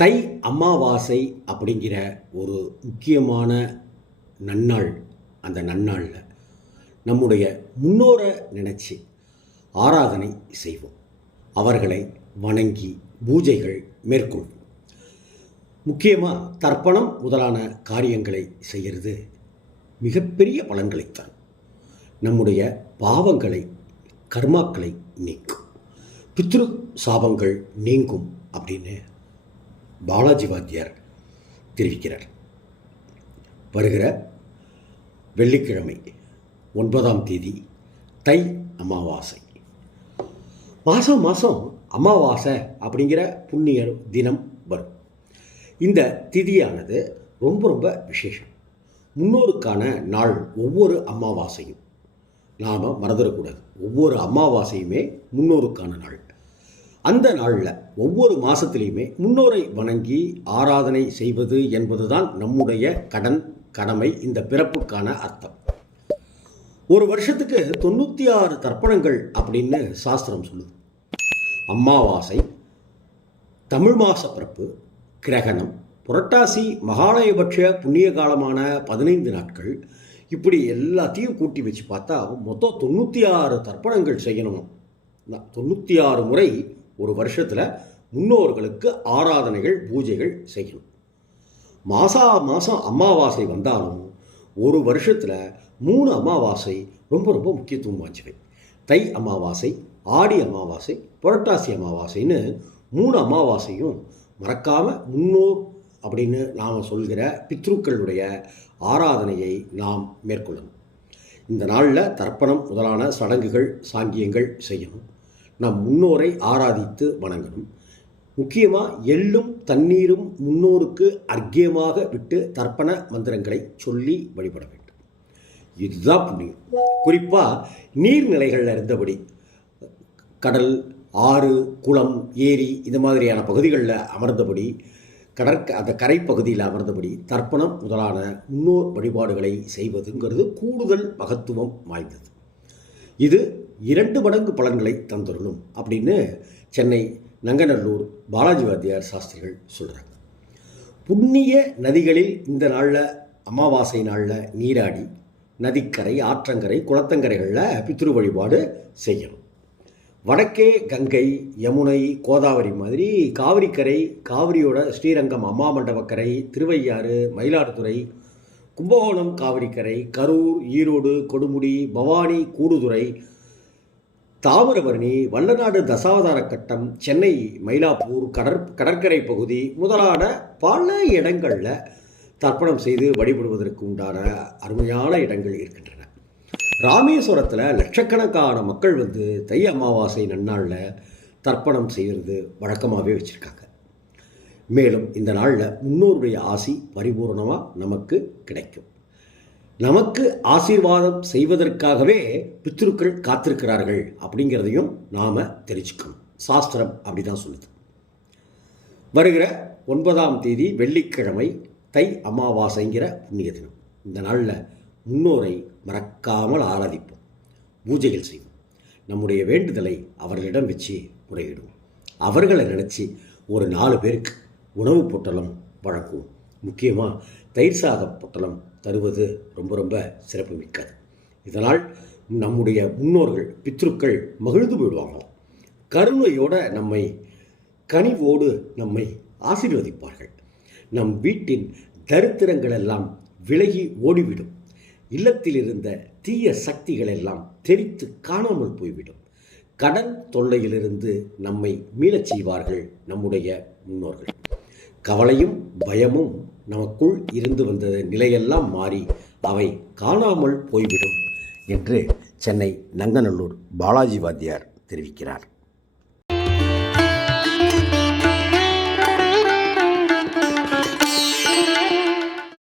தை அமாவாசை அப்படிங்கிற ஒரு முக்கியமான நன்னாள் அந்த நன்னாளில் நம்முடைய முன்னோரை நினச்சி ஆராதனை செய்வோம். அவர்களை வணங்கி பூஜைகள் மேற்கொள்வோம். முக்கியமாக தர்ப்பணம் முதலான காரியங்களை செய்கிறது மிகப்பெரிய பலன்களை தரும் நம்முடைய பாவங்களை கர்மாக்களை நீக்கும். பித்ரு சாபங்கள் நீங்கும் அப்படின்னு பாலாஜி வாத்தியார் தெரிவிக்கிறார். வருகிற வெள்ளிக்கிழமை ஒன்பதாம் தேதி தை அமாவாசை. மாதம் மாதம் அமாவாசை அப்படிங்கிற புண்ணிய தினம் வரும். இந்த திதியானது ரொம்ப ரொம்ப விசேஷம். முன்னோருக்கான நாள் ஒவ்வொரு அமாவாசையும். நாம் மறந்துடக்கூடாது. ஒவ்வொரு அமாவாசையுமே முன்னோருக்கான நாள். அந்த நாளில் ஒவ்வொரு மாதத்துலேயுமே முன்னோரை வணங்கி ஆராதனை செய்வது என்பதுதான் நம்முடைய கடன் கடமை இந்த பிறப்புக்கான அர்த்தம். ஒரு வருஷத்துக்கு தொண்ணூற்றி ஆறு தர்ப்பணங்கள் அப்படின்னு சாஸ்திரம் சொல்லுது. அமாவாசை தமிழ் மாச பிறப்பு கிரகணம் புரட்டாசி மகாலயபட்ச புண்ணிய காலமான பதினைந்து நாட்கள் இப்படி எல்லாத்தையும் கூட்டி வச்சு பார்த்தா மொத்தம் தொண்ணூற்றி ஆறு தர்ப்பணங்கள் செய்யணும். தொண்ணூற்றி ஆறு முறை ஒரு வருஷத்தில் முன்னோர்களுக்கு ஆராதனைகள் பூஜைகள் செய்யணும். மாசா மாதம் அமாவாசை வந்தாலும் ஒரு வருஷத்தில் மூணு அமாவாசை ரொம்ப ரொம்ப முக்கியத்துவம் வாய்ச்சவை தை அமாவாசை ஆடி அமாவாசை புரட்டாசி அமாவாசைன்னு மூணு அமாவாசையும் மறக்காமல் முன்னோர் அப்படின்னு நாம் சொல்கிற பித்ருக்களுடைய ஆராதனையை நாம் மேற்கொள்ளணும். இந்த நாளில் தர்ப்பணம் முதலான சடங்குகள் சாங்கியங்கள் செய்யணும். நம் முன்னோரை ஆராதித்து வணங்கணும். முக்கியமாக எள்ளும் தண்ணீரும் முன்னோருக்கு அர்க்கியமாக விட்டு தர்ப்பண மந்திரங்களை சொல்லி வழிபட வேண்டும். இதுதான் புண்ணியம். குறிப்பாக நீர்நிலைகளில் இருந்தபடி கடல் ஆறு குளம் ஏரி இந்த மாதிரியான பகுதிகளில் அமர்ந்தபடி கடற்க அந்த கரைப்பகுதியில் அமர்ந்தபடி தர்ப்பணம் முதலான முன்னோர் வழிபாடுகளை செய்வதுங்கிறது கூடுதல் மகத்துவம் வாய்ந்தது. இது இரண்டு மடங்கு பலன்களை தந்துடணும் அப்படின்னு சென்னை நங்கநல்லூர் பாலாஜி வாத்தியார் சாஸ்திரிகள் சொல்கிறாங்க புண்ணிய நதிகளில் இந்த நாளில் அமாவாசை நாளில் நீராடி நதிக்கரை ஆற்றங்கரை குளத்தங்கரைகளில் பித்ரு வழிபாடு செய்யணும். வடக்கே கங்கை யமுனை கோதாவரி மாதிரி காவிரிக்கரை காவிரியோட ஸ்ரீரங்கம் அம்மா மண்டபக்கரை திருவையாறு மயிலாடுதுறை கும்பகோணம் காவிரிக்கரை கரூர் ஈரோடு கொடுமுடி பவானி கூடுதுறை தாமிரபரணி வல்லநாடு தசாவதார கட்டம் சென்னை மயிலாப்பூர் கடற் கடற்கரை பகுதி முதலான பல இடங்களில் தர்ப்பணம் செய்து வழிபடுவதற்கு உண்டான அருமையான இடங்கள் இருக்கின்றன. ராமேஸ்வரத்தில் லட்சக்கணக்கான மக்கள் வந்து தை அமாவாசை நன்னாளில் தர்ப்பணம் செய்கிறது வழக்கமாகவே வச்சுருக்காங்க. மேலும் இந்த நாளில் முன்னோருடைய ஆசி பரிபூர்ணமாக நமக்கு கிடைக்கும். நமக்கு ஆசீர்வாதம் செய்வதற்காகவே பித்ருக்கள் காத்திருக்கிறார்கள் அப்படிங்கிறதையும் நாம் தெரிஞ்சுக்கணும். சாஸ்திரம் அப்படி தான் சொல்லுது. வருகிற ஒன்பதாம் தேதி வெள்ளிக்கிழமை தை அமாவாசைங்கிற புண்ணிய தினம். இந்த நாளில் முன்னோரை மறக்காமல் ஆராதிப்போம். பூஜைகள் செய்வோம். நம்முடைய வேண்டுதலை அவர்களிடம் வச்சு முறையிடுவோம். அவர்களை நினச்சி ஒரு நாலு பேருக்கு உணவு பொட்டலம் வழங்குவோம் முக்கியமாக தயிர் சாத பொட்டலம் தருவது ரொம்ப ரொம்ப சிறப்பு மிக்கது இதனால் நம்முடைய முன்னோர்கள் பித்ருக்கள் மகிழ்ந்து போயிடுவாங்களாம். கருணையோட நம்மை கனிவோடு நம்மை ஆசீர்வதிப்பார்கள். நம் வீட்டின் தரித்திரங்கள் எல்லாம் விலகி ஓடிவிடும். இல்லத்தில் இருந்த தீய சக்திகள் எல்லாம் தெரித்து காணாமல் போய்விடும். கடன் தொல்லையிலிருந்து நம்மை மீளச் செய்வார்கள் நம்முடைய முன்னோர்கள். கவலையும் பயமும் நமக்குள் இருந்து வந்த நிலையெல்லாம் மாறி அவை காணாமல் போய்விடும் என்று சென்னை நங்கநல்லூர் பாலாஜி வாத்தியார் தெரிவிக்கிறார்.